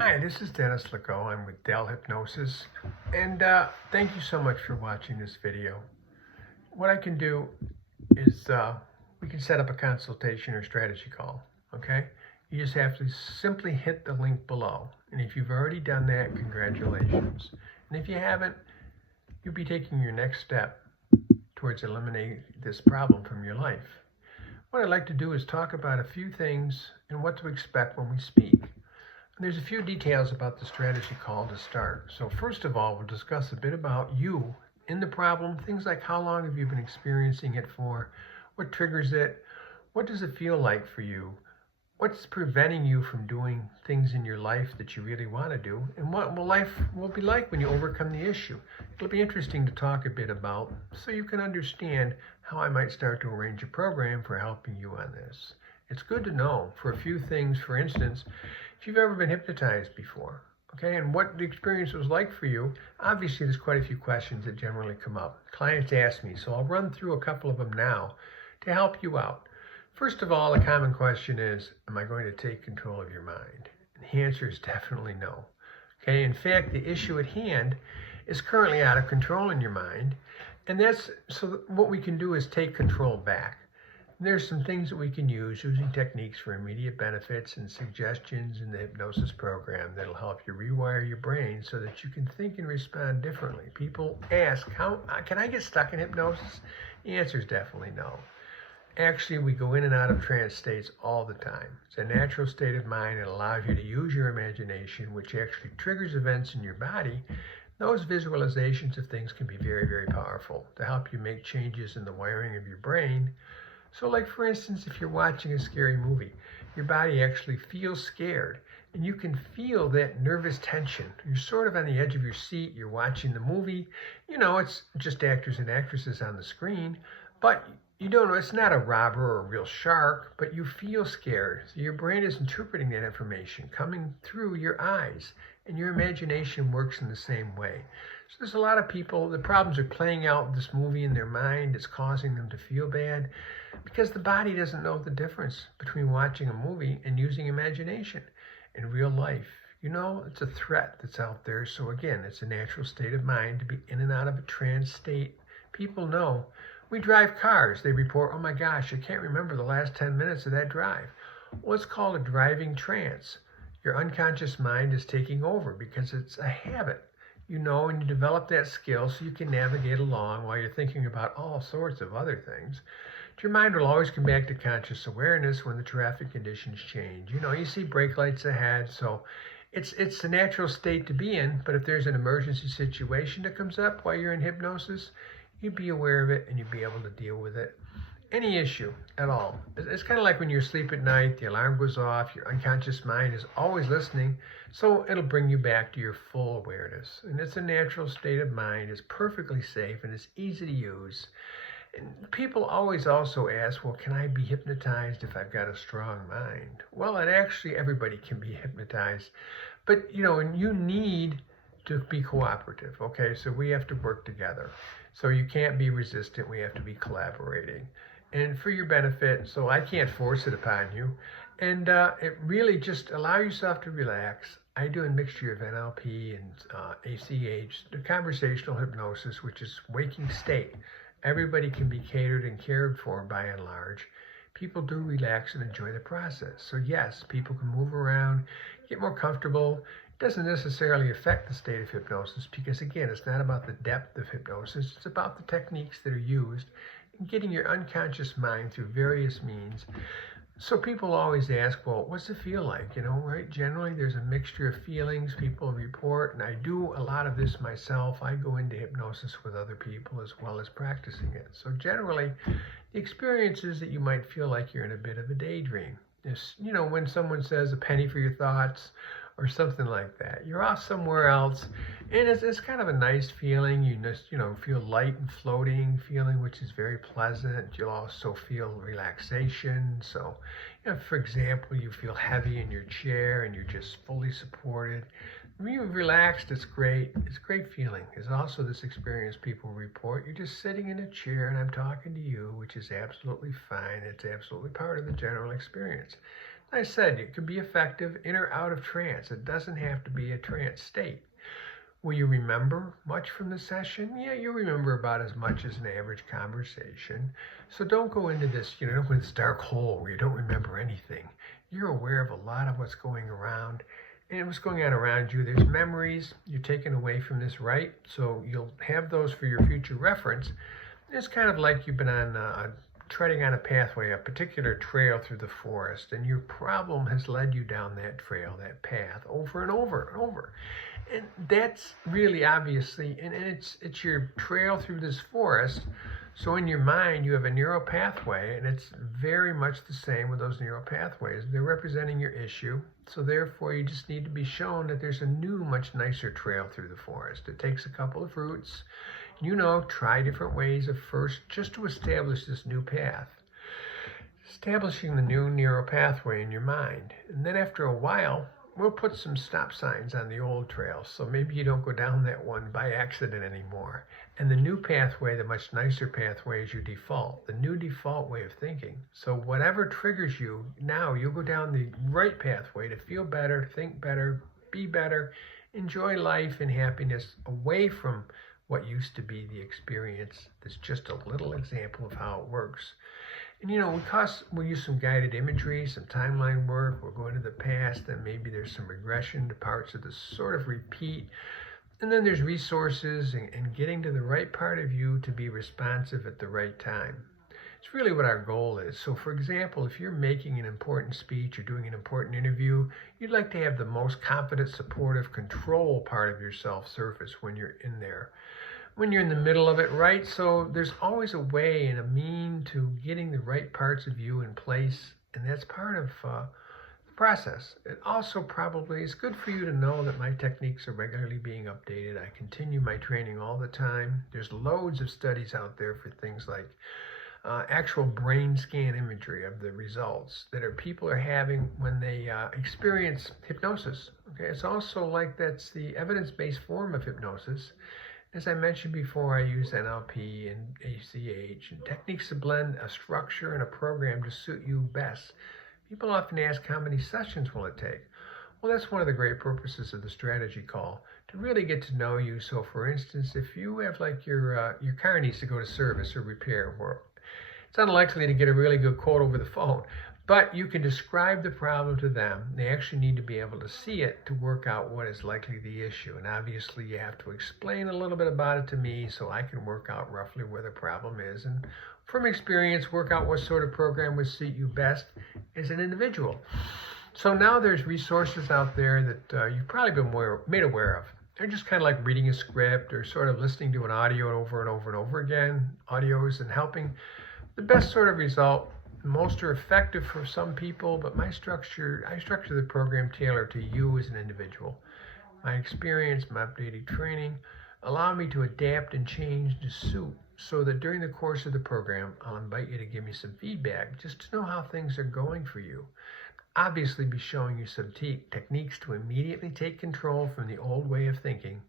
Hi, this is Dennis Lagoe. I'm with Dell Hypnosis, and thank you so much for watching this video. What I can do is we can set up a consultation or strategy call, okay? You just have to simply hit the link below, and if you've already done that, congratulations. And if you haven't, you'll be taking your next step towards eliminating this problem from your life. What I'd like to do is talk about a few things and what to expect when we speak. There's a few details about the strategy call to start. So first of all, we'll discuss a bit about you in the problem, things like how long have you been experiencing it for, what triggers it, what does it feel like for you, what's preventing you from doing things in your life that you really want to do, and what will life will be like when you overcome the issue. It'll be interesting to talk a bit about so you can understand how I might start to arrange a program for helping you on this. It's good to know for a few things. For instance, if you've ever been hypnotized before, okay, and what the experience was like for you. Obviously, there's quite a few questions that generally come up. Clients ask me, so I'll run through a couple of them now to help you out. First of all, a common question is, am I going to take control of your mind? And the answer is definitely no. Okay, in fact, the issue at hand is currently out of control in your mind, and that's so what we can do is take control back. There's some things that we can use using techniques for immediate benefits and suggestions in the hypnosis program that'll help you rewire your brain so that you can think and respond differently. People ask, how can I get stuck in hypnosis? The answer is definitely no. Actually, we go in and out of trance states all the time. It's a natural state of mind that allows you to use your imagination, which actually triggers events in your body. Those visualizations of things can be very, very powerful to help you make changes in the wiring of your brain. So like for instance, if you're watching a scary movie, your body actually feels scared and you can feel that nervous tension. You're sort of on the edge of your seat, you're watching the movie, it's just actors and actresses on the screen, but you don't know, it's not a robber or a real shark, but you feel scared. So your brain is interpreting that information coming through your eyes, and your imagination works in the same way. So there's a lot of people, the problems are playing out this movie in their mind. It's causing them to feel bad because the body doesn't know the difference between watching a movie and using imagination. In real life, it's a threat that's out there. So again, it's a natural state of mind to be in and out of a trance state. People know. We drive cars. They report, oh my gosh, I can't remember the last 10 minutes of that drive. Well, it's called a driving trance. Your unconscious mind is taking over because it's a habit. And you develop that skill so you can navigate along while you're thinking about all sorts of other things. Your mind will always come back to conscious awareness when the traffic conditions change. You see brake lights ahead, so it's the natural state to be in, but if there's an emergency situation that comes up while you're in hypnosis, you'd be aware of it and you'd be able to deal with it. Any issue at all. It's kind of like when you're asleep at night, the alarm goes off, your unconscious mind is always listening, so it'll bring you back to your full awareness. And it's a natural state of mind, it's perfectly safe, and it's easy to use. And people always also ask, well, can I be hypnotized if I've got a strong mind? Well, everybody can be hypnotized, but you need to be cooperative, okay? So we have to work together. So you can't be resistant, we have to be collaborating. And for your benefit, so I can't force it upon you. And it really just allow yourself to relax. I do a mixture of NLP and ACH, the conversational hypnosis, which is waking state. Everybody can be catered and cared for by and large. People do relax and enjoy the process. So yes, people can move around, get more comfortable. It doesn't necessarily affect the state of hypnosis because again, it's not about the depth of hypnosis. It's about the techniques that are used in getting your unconscious mind through various means. So people always ask, well, what's it feel like? Right? Generally, there's a mixture of feelings people report, and I do a lot of this myself. I go into hypnosis with other people as well as practicing it. So generally, the experience is that you might feel like you're in a bit of a daydream. When someone says a penny for your thoughts or something like that, you're off somewhere else, and it's kind of a nice feeling. You just feel light and floating feeling, which is very pleasant. You'll also feel relaxation. So for example, you feel heavy in your chair and you're just fully supported. When you're relaxed, it's great. It's a great feeling. There's also this experience people report. You're just sitting in a chair and I'm talking to you, which is absolutely fine. It's absolutely part of the general experience. I said, it can be effective in or out of trance. It doesn't have to be a trance state. Will you remember much from the session? Yeah, you'll remember about as much as an average conversation. So don't go into this, with this dark hole where you don't remember anything. You're aware of a lot of what's going around and what's going on around you. There's memories you're taking away from this, right? So you'll have those for your future reference. It's kind of like you've been treading on a pathway, a particular trail through the forest, and your problem has led you down that trail, that path, over and over and over. And that's really obviously, and it's your trail through this forest. So in your mind, you have a neural pathway, and it's very much the same with those neural pathways. They're representing your issue. So therefore, you just need to be shown that there's a new, much nicer trail through the forest. It takes a couple of routes. Try different ways of first just to establish this new path. Establishing the new neural pathway in your mind. And then after a while, we'll put some stop signs on the old trail, so maybe you don't go down that one by accident anymore. And the new pathway, the much nicer pathway, is your default, the new default way of thinking. So whatever triggers you, now you'll go down the right pathway to feel better, think better, be better, enjoy life and happiness away from what used to be the experience. That's just a little example of how it works. And we'll use some guided imagery, some timeline work. We'll go into the past, and maybe there's some regression to parts of the sort of repeat. And then there's resources and getting to the right part of you to be responsive at the right time. It's really what our goal is. So for example, if you're making an important speech or doing an important interview, you'd like to have the most confident, supportive, control part of yourself surface when you're in there. When you're in the middle of it, right? So there's always a way and a mean to getting the right parts of you in place, and that's part of the process. It also probably is good for you to know that my techniques are regularly being updated. I continue my training all the time. There's loads of studies out there for things like actual brain scan imagery of the results that people are having when they experience hypnosis. Okay, it's also like that's the evidence-based form of hypnosis. As I mentioned before, I use NLP and ACH and techniques to blend a structure and a program to suit you best. People often ask, how many sessions will it take? Well, that's one of the great purposes of the strategy call, to really get to know you. So for instance, if you have like your car needs to go to service or repair, it's unlikely to get a really good quote over the phone, but you can describe the problem to them. They actually need to be able to see it to work out what is likely the issue. And obviously you have to explain a little bit about it to me so I can work out roughly where the problem is. And from experience, work out what sort of program would suit you best as an individual. So now there's resources out there that you've probably been made aware of. They're just kind of like reading a script or sort of listening to an audio over and over and over again. Audios and helping the best sort of result. Most are effective for some people, but I structure the program tailored to you as an individual. My experience, my updated training allow me to adapt and change to suit, so that during the course of the program, I'll invite you to give me some feedback just to know how things are going for you. Obviously be showing you some techniques to immediately take control from the old way of thinking.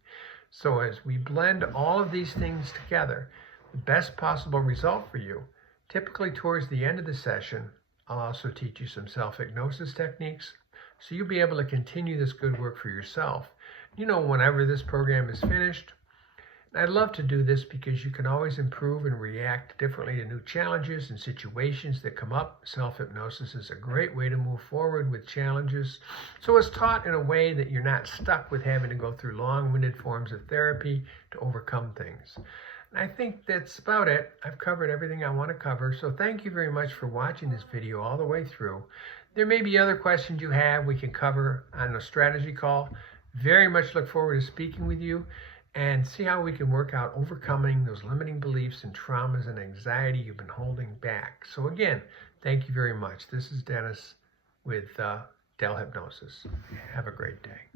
So as we blend all of these things together, the best possible result for you. Typically towards the end of the session, I'll also teach you some self-hypnosis techniques, so you'll be able to continue this good work for yourself. Whenever this program is finished. And I'd love to do this because you can always improve and react differently to new challenges and situations that come up. Self-hypnosis is a great way to move forward with challenges. So it's taught in a way that you're not stuck with having to go through long-winded forms of therapy to overcome things. I think that's about it. I've covered everything I want to cover, so thank you very much for watching this video all the way through. There may be other questions you have we can cover on a strategy call. Very much look forward to speaking with you and see how we can work out overcoming those limiting beliefs and traumas and anxiety you've been holding back. So again, thank you very much. This is Dennis with Del Hypnosis. Have a great day.